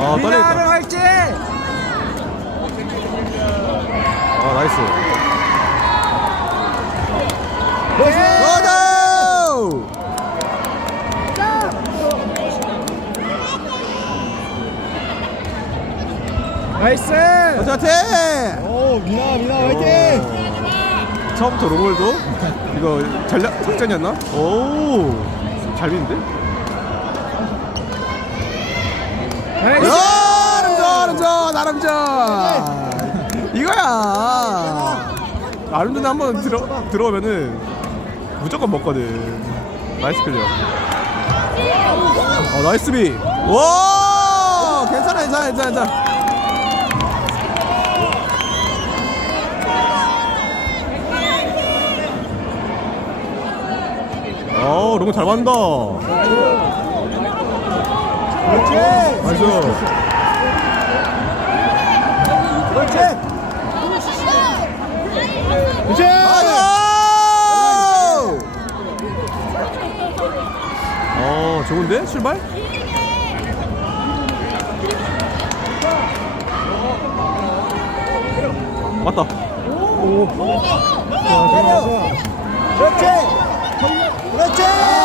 아 미나를 떨리겠다 화이팅! 아 나이스 네. 고고 나이스! 화이팅 오 미나 미나 어, 처음부터 롱홀도 이거 전략 작전이었나? 오 잘 미는데? 나이스! 나름자 나름자 나름자 이거야. 나름자 한번 들어 들어오면은 무조건 먹거든. 나이스 클리어. 어 나이스 비와 괜찮아 괜찮아 괜찮아 괜찮아. 어롱잘 맞는다 그렇지! 나이스 그렇지! 그렇지! 어 좋은데 출발? 맞다. 그렇지! 그렇지!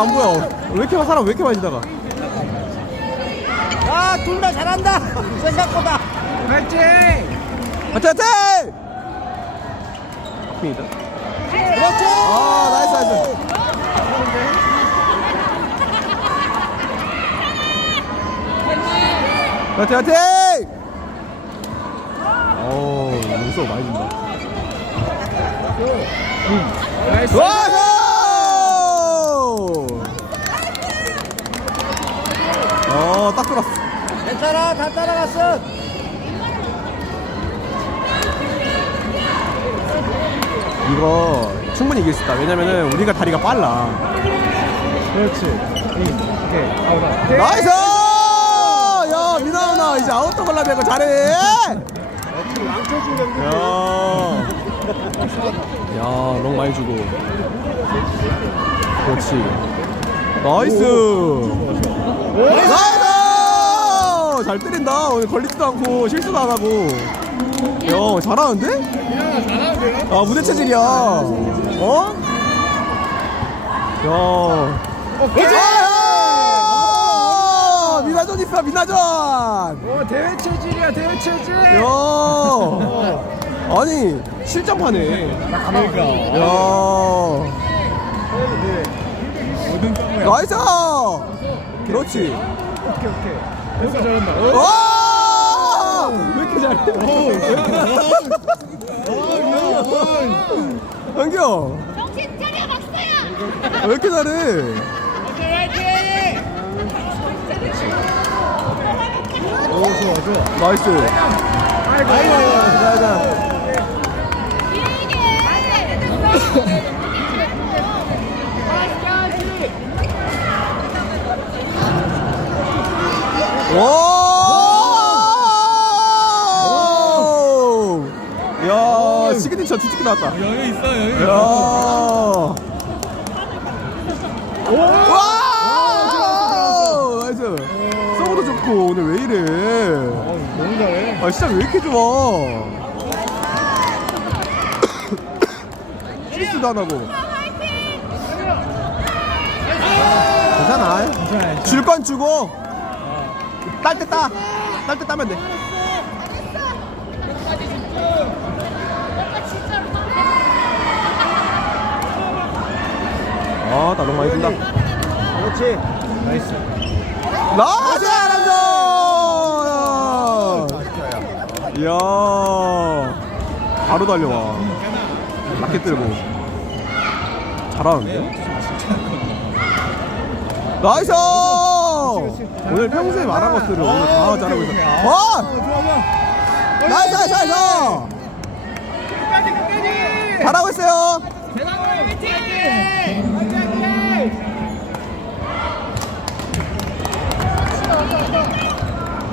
안 보여 안 보여. 왜 이렇게 사람 왜 이렇게 많이 지나가? 야, 둘다 잘한다! 생각보다! 화이팅! 하트! 핑이다. 그렇지! 아 나이스 나이스. 하트 하트! 어 용서 많이 준다. 나이스! 와서! 어, 딱 들었어. 괜찮아, 다 따라갔어! 이거 충분히 이길 수 있다. 왜냐면은 우리가 다리가 빨라. 그렇지. 오케이. 나이스! 야, 민아 누나 이제 아웃도 걸라면 잘해. 왕쳐준 경기. 야. 야, 롱 많이 주고. 그렇지. 나이스! 나이스! 잘 때린다. 오늘 걸리지도 않고 실수도 안 하고. 야, 잘하는데? 미나가 잘하는데요? 아, 무대 체질이야. 어? 야. 오케이! 아! 미나전 있어, 미나전! 오, 대회 체질이야, 대회 체질! 야. 아니, 실전파네. 그러니까. 야. 모든 뻥이야. 나이스! 그렇지. 오케이, 오케이. 됐어, 잘한다. 와! 왜 이렇게 잘해? 현규, 정신 차려 박서야 왜 이렇게 잘해? 오, 좋아, 좋아. 나이스. 아이고, 아이고. 자, 자. 오! 야, 시그니처 뒤집기 나왔다. 여유 있어, 여유 야. 와! 나이스. 서브도 좋고 오늘 왜 이래? 너무 잘해. 아 시작 왜 이렇게 좋아? 실수도 안 하고. 괜찮아. 괜찮아. 줄건 주고 딸 때 따. 딸 때 따면 돼. 아, 나롱 많이 준다. 그렇지. 나이스. 나이스 아람도! 이야, 바로 달려와. 라켓 들고. 잘하는데? 나이스! 오늘 평소에 말한 것들을 오늘 다 잘하고 있어. 좋아. 나이스, 나이스, 나이스! 끝까지, 끝까지! 잘하고 있어요. 대단해, 화이팅! 화이팅, 화이팅!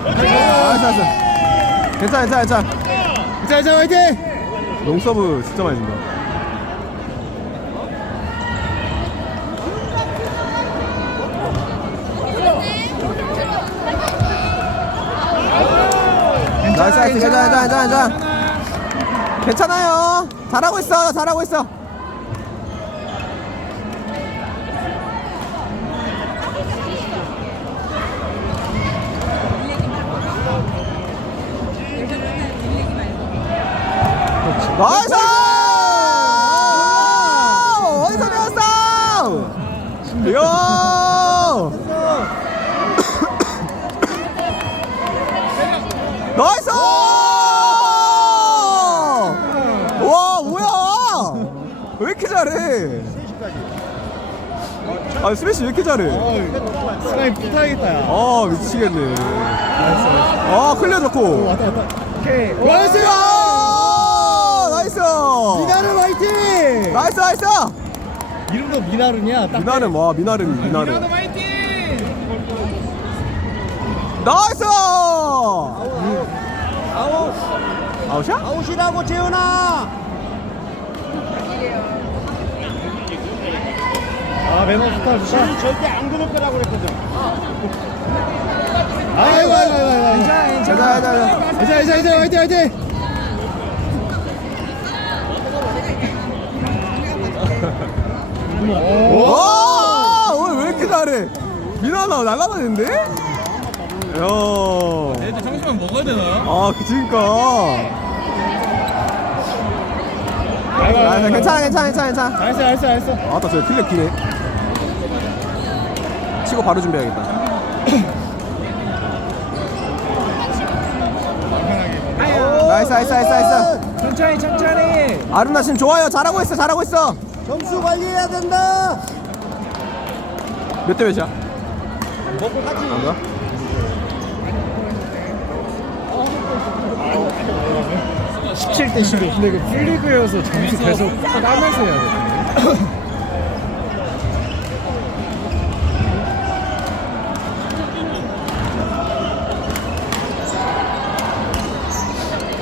나이스, 나이스. 괜찮아, 괜찮아, 괜찮아. 괜찮아, 괜찮아, 화이팅! 롱서브 진짜 많이 준다. 나이스 나이스. 괜찮아 괜찮아 괜찮아 괜찮아 괜찮아요 잘하고 있어 잘하고 있어. 나이스! 어디서 배웠어? 이야 나이스! 와 뭐야? 왜 이렇게 잘해? 아 스매시 왜 이렇게 잘해? 스나이 붙어야겠다 야. 아 미치겠네. 아 클리어 좋고. 왔다 왔다. 오케이. 나이스! 아, 나이스! 미나르 화이팅! 나이스 나이스! 이름도 미나르냐 딱. 미나름 와 미나름 미나름 화이팅 나이스! 아웃. 아웃이야? 아웃이라고 재훈아! 아 매너 좋다. 좋다 절대 안 그럴 거라고 그랬거든. 아이고 아이고 아이고 아이고. 괜찮아 괜찮아. 괜찮아 괜찮아. 괜찮아 화이팅 화이팅. 와 오늘 왜 이렇게 잘해? 미나 나 날라다니는데? 야 애들 잠시만 먹어야 되나? 아, 그니까. 아, 괜찮아, 괜찮아, 괜찮아, 괜찮아. 알았어 알았어 알았어 아 따, 저 클릭 기네. 치고 바로 준비해야겠다. 나이스, 나이스, 나이스, 나이스. 천천히 천천히 아름나 지금 좋아요. 잘하고 있어, 잘하고 있어. 점수 관리해야 된다 몇 대 몇이야? 안 가? 17대 11 근데 이거 풀리그여서 점수 계속 따면서 해야 돼.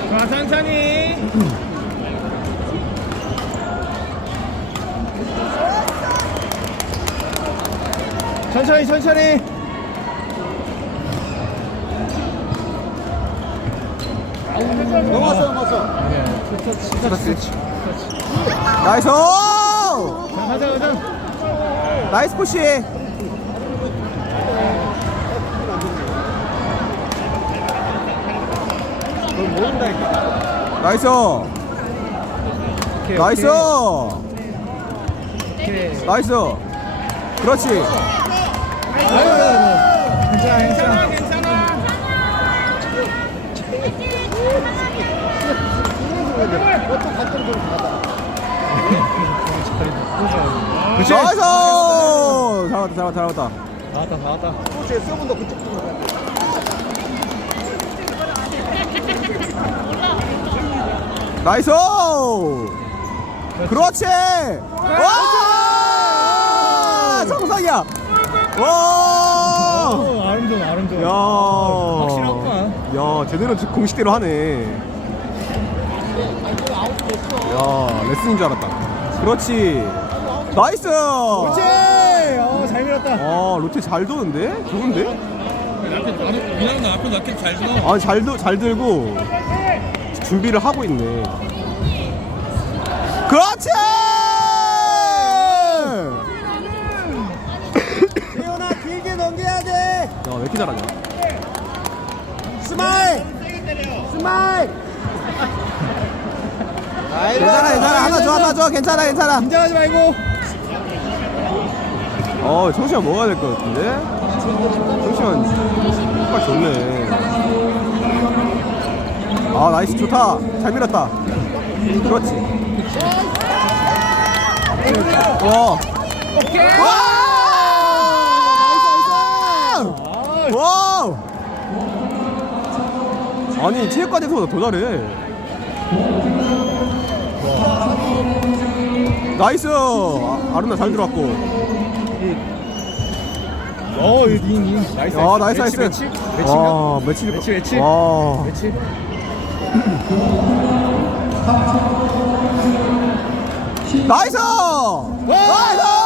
자 천천히. 천천히 천천히 넘었어 넘었어 스트레스. 나이스! 자 가자 가자 나이스 모른다니까 나이스! 오케이, 나이스! 오케이. 나이스! 그렇지! 아유, 아유, 괜찮아 괜찮아 그치? 나이스! 잘왔다, 잘왔다, 잘왔다. 나왔다 나왔다 나이스! 그렇지! 와! 정상이야! 와! 어, 아름다워 아름다워 야! 확실하구만 야, 제대로 공식대로 하네. 야, 레슨인 줄 알았다. 그렇지. 나이스! 그렇지 어 잘 밀었다 아, 로테 잘 도는데? 좋은데? 미나는 앞에 낮게 잘 들어 아, 잘, 들- 잘 들고 준비를 하고 있네. 그렇지! 재현아 길게 넘겨야 돼 야, 왜 이렇게 잘하냐? 스마일 스마일 괜찮아, 괜찮아. 하나 줘, 하나 줘. 괜찮아, 괜찮아. 긴장하지 말고 어, 청시만 먹어야 될 것 같은데? 청시만 정말 좋네. 아, 나이스, 좋다. 잘 밀었다. 그렇지. 와. 와! 아, 와! 아니, 체육관에서보다 더 잘해. 나이스! 아, 아름나 잘 들어왔고. 어, 닌, 닌. 나이스. 아, 나이스, 매치, 나이스. 매치? 매치인가? 와, 매치, 매치, 매치. 와. 매치. 나이스! 나이스!